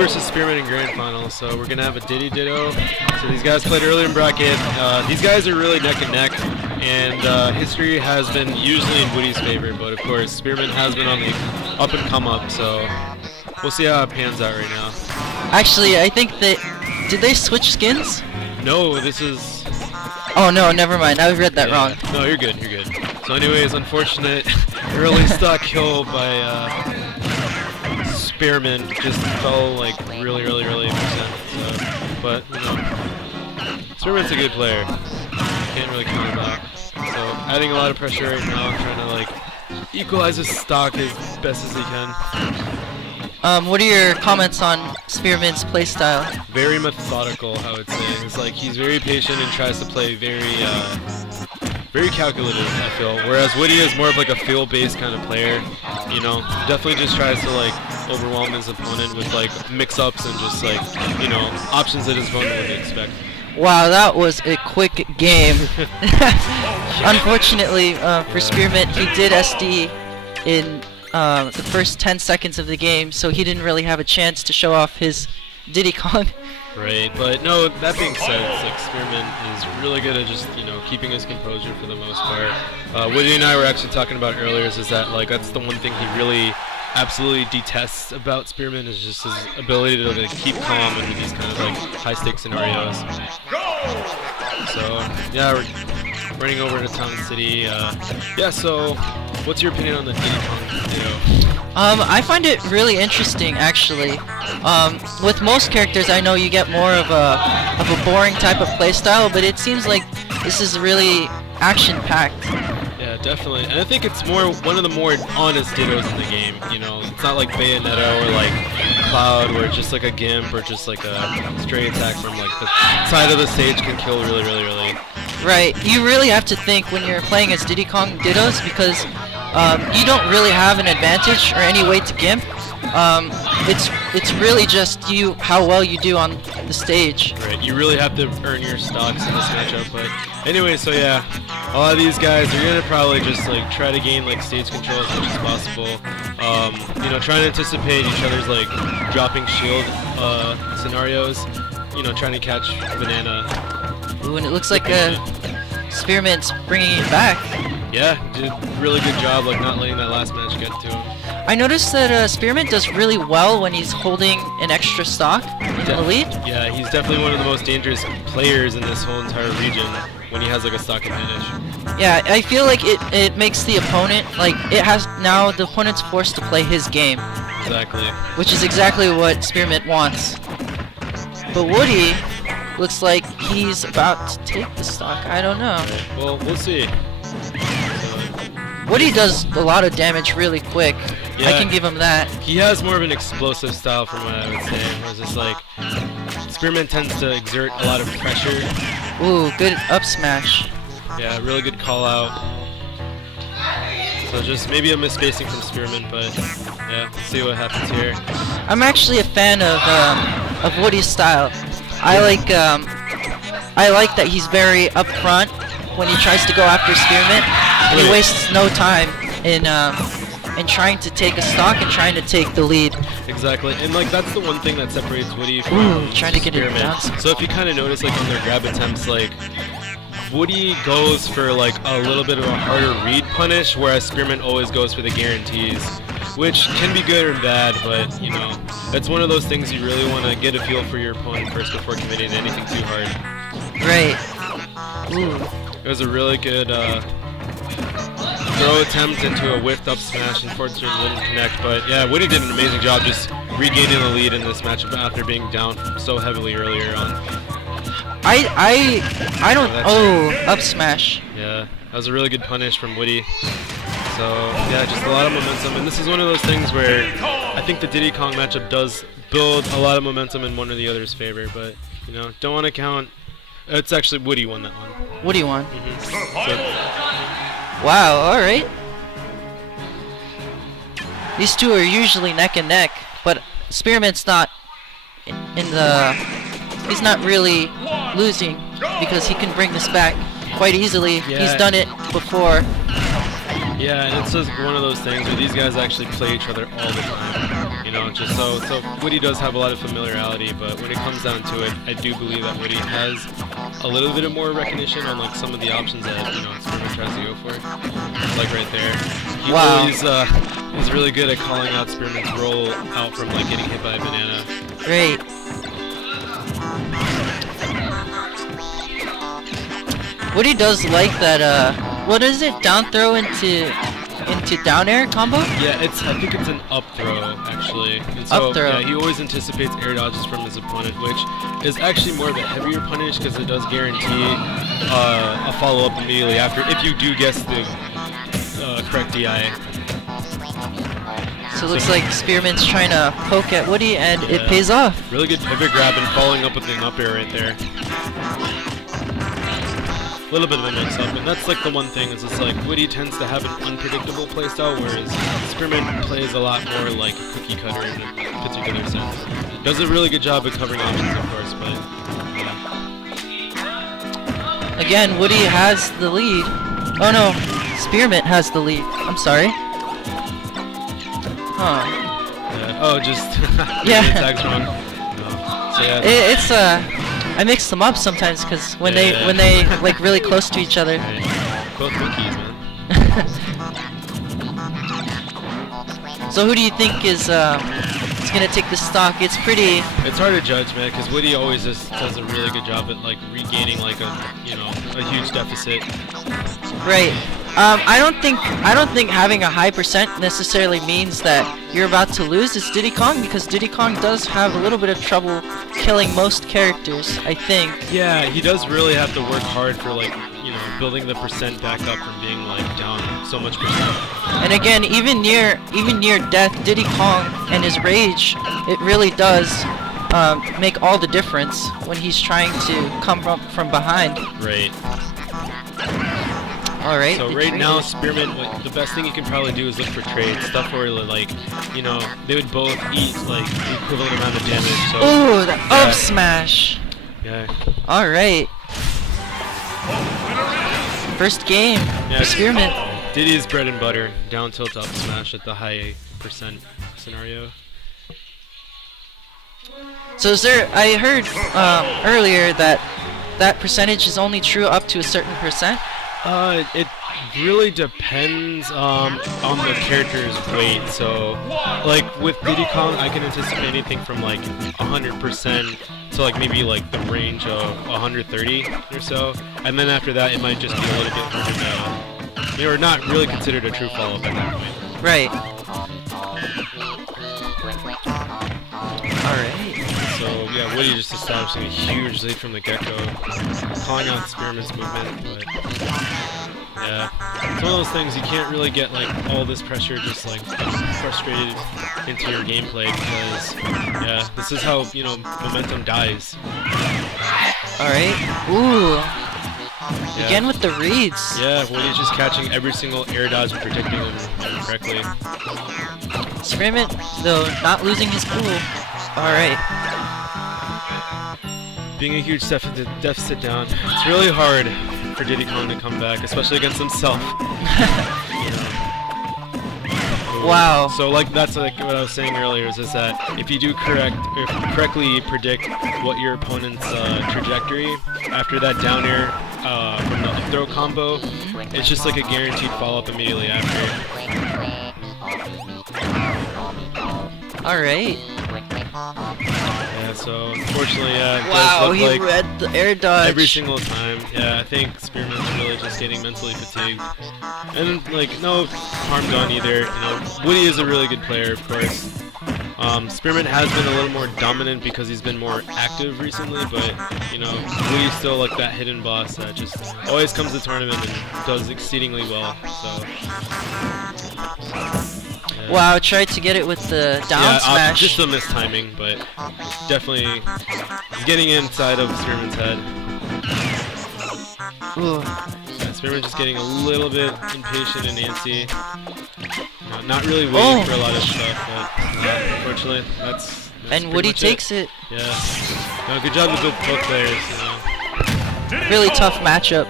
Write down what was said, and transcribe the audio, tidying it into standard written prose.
versus SpearMint in Grand Final, so we're going to have a Diddy Ditto. So these guys played earlier in bracket. These guys are really neck and neck, and history has been usually in Woody's favor, but of course SpearMint has been on the up and come up, so we'll see how it pans out right now. Actually, I think that... Did they switch skins? No, this is... Oh no, never mind. I read that wrong. No, you're good, you're good. So anyways, unfortunate early stock kill by SpearMint. Just fell like really percent. So, but, you know, SpearMint's a good player. Can't really count him back. So adding a lot of pressure right now, trying to like equalize his stock as best as he can. What are your comments on SpearMint's playstyle? Very methodical, I would say. It's like he's very patient and tries to play very calculative, I feel. Whereas Woody is more of like a feel-based kind of player. You know, definitely just tries to like overwhelm his opponent with like mix-ups and just like, you know, options that his opponent wouldn't expect. Wow, that was a quick game. Unfortunately for SpearMint, he did SD in the first 10 seconds of the game, so he didn't really have a chance to show off his Diddy Kong. Right, but no, that being said, it's like SpearMint is really good at just, you know, keeping his composure for the most part. Woody and I were actually talking about earlier is that like that's the one thing he really absolutely detests about SpearMint is just his ability to like, keep calm in these kind of like high stakes scenarios. So yeah, we're running over to Town City. Yeah, so what's your opinion on the Diddy Kong Ditto? I find it really interesting, actually. With most characters, I know you get more of a boring type of playstyle, but it seems like this is really action-packed. Yeah, definitely. And I think it's one of the more honest dittos in the game. You know, it's not like Bayonetta or like Cloud, where it's just like a gimp or just like a stray attack from like the side of the stage can kill really. Right. You really have to think when you're playing as Diddy Kong Dittos because you don't really have an advantage or any way to gimp. It's really just how well you do on the stage. Right, you really have to earn your stocks in this matchup. But anyway, so yeah, a lot of these guys are gonna probably just like try to gain like stage control as much as possible. You know, trying to anticipate each other's like dropping shield scenarios. You know, trying to catch Banana. Ooh, and it looks like SpearMint's bringing it back. Yeah, did a really good job like not letting that last match get to him. I noticed that SpearMint does really well when he's holding an extra stock in the lead. Yeah, he's definitely one of the most dangerous players in this whole entire region when he has like a stock advantage. Yeah, I feel like it makes the opponent, like now the opponent's forced to play his game. Exactly. Which is exactly what SpearMint wants. But Woody looks like he's about to take the stock. I don't know. Right. Well, we'll see. Woody does a lot of damage really quick. Yeah, I can give him that. He has more of an explosive style from what I would say. Whereas it's like SpearMint tends to exert a lot of pressure. Ooh, good up smash. Yeah, really good call out. So just maybe a misspacing from SpearMint, but yeah, let's see what happens here. I'm actually a fan of Woody's style. I like that he's very upfront when he tries to go after SpearMint, and he wastes no time in trying to take a stock and trying to take the lead. Exactly, and like that's the one thing that separates Woody from trying to get it down. So if you kind of notice, like on their grab attempts, like Woody goes for like a little bit of a harder read punish, whereas SpearMint always goes for the guarantees, which can be good or bad, but you know, it's one of those things you really want to get a feel for your opponent first before committing to anything too hard. Right. Ooh. It was a really good throw attempt into a whiffed up smash. Unfortunately, didn't connect, but yeah, Woody did an amazing job just regaining the lead in this matchup after being down so heavily earlier on. I don't. Oh, up smash. Yeah, that was a really good punish from Woody. So yeah, just a lot of momentum, and this is one of those things where I think the Diddy Kong matchup does build a lot of momentum in one or the other's favor, but you know, don't want to count. It's actually Woody won that one. Woody won. So, wow. All right. These two are usually neck and neck, but SpearMint's not he's not really losing because he can bring this back quite easily. Yeah. He's done it before. Yeah, and it's just one of those things where these guys actually play each other all the time. You know, just so Woody does have a lot of familiarity, but when it comes down to it, I do believe that Woody has a little bit of more recognition on like some of the options that Spearmint tries to go for. Like right there, he always is really good at calling out Spearmint's roll out from like getting hit by a banana. Great. Woody does like that. What is it? Down throw into down air combo? Yeah, I think it's an up throw actually. And so, up throw. Yeah, he always anticipates air dodges from his opponent, which is actually more of a heavier punish because it does guarantee a follow up immediately after if you do guess the correct DI. So it looks like Spearmint's trying to poke at Woody, and it pays off. Really good pivot grab and following up with an up air right there. A little bit of a mix-up, and that's like the one thing is it's like Woody tends to have an unpredictable playstyle, whereas Spearmint plays a lot more like a cookie cutter in a particular sense. Does a really good job at covering options, of course, but yeah. Again, Woody has the lead. Oh no, Spearmint has the lead. I'm sorry. Huh. Yeah. Oh, just yeah. the attack's wrong. No. So yeah. It's I mix them up sometimes because when they like really close to each other. Hey, both cookies, man. So who do you think is gonna take the stock? It's hard to judge, man, because Woody always just does a really good job at like regaining like a huge deficit. Right. I don't think having a high percent necessarily means that you're about to lose. It's Diddy Kong because Diddy Kong does have a little bit of trouble killing most characters, I think. Yeah, he does really have to work hard for like building the percent back up from being like down so much percent. And again, even near death, Diddy Kong and his rage, it really does make all the difference when he's trying to come from behind. Right. Alright. So right now, Spearmint, the best thing you can probably do is look for trades. Stuff where like, they would both eat like the equivalent amount of damage. So, ooh, the up smash. Yeah. Alright. First game for Spearmint. Diddy's bread and butter. Down tilt up smash at the high percent scenario. So I heard earlier that percentage is only true up to a certain percent? It really depends on the character's weight. So, like with Diddy Kong, I can anticipate anything from like 100% to like maybe like the range of 130 or so, and then after that, it might just be a little bit harder to, or not really considered a true follow-up at that point. Right. All right. So yeah, Woody just establishing a huge lead from the get-go, calling out Spearmint's movement, but yeah, it's one of those things you can't really get like all this pressure just like frustrated into your gameplay because yeah, this is how momentum dies. All right. Ooh. Yeah. Again with the reads. Yeah, Woody's just catching every single air dodge and predicting them correctly. Spearmint though not losing his cool. All right. Being a huge deficit down, it's really hard for Diddy Kong to come back, especially against himself. Wow. So like that's like what I was saying earlier is that if you do correctly predict what your opponent's trajectory after that down air from the up throw combo, it's just like a guaranteed follow up immediately after. All right. Yeah, so unfortunately, it wow, does he look like read the air dodge every single time. Yeah, I think Spearmint's really just getting mentally fatigued, and like no harm done either. Woody is a really good player, of course. Spearmint has been a little more dominant because he's been more active recently, but Woody's still like that hidden boss that just always comes to tournament and does exceedingly well. So. Wow, tried to get it with the down smash. Just a mistiming, but definitely getting inside of Spearmint's head. Ooh. Yeah, Spearmint just getting a little bit impatient and antsy. Not really waiting for a lot of stuff, but unfortunately, that's and Woody takes it. Yeah. No, good job with both players. Really tough matchup.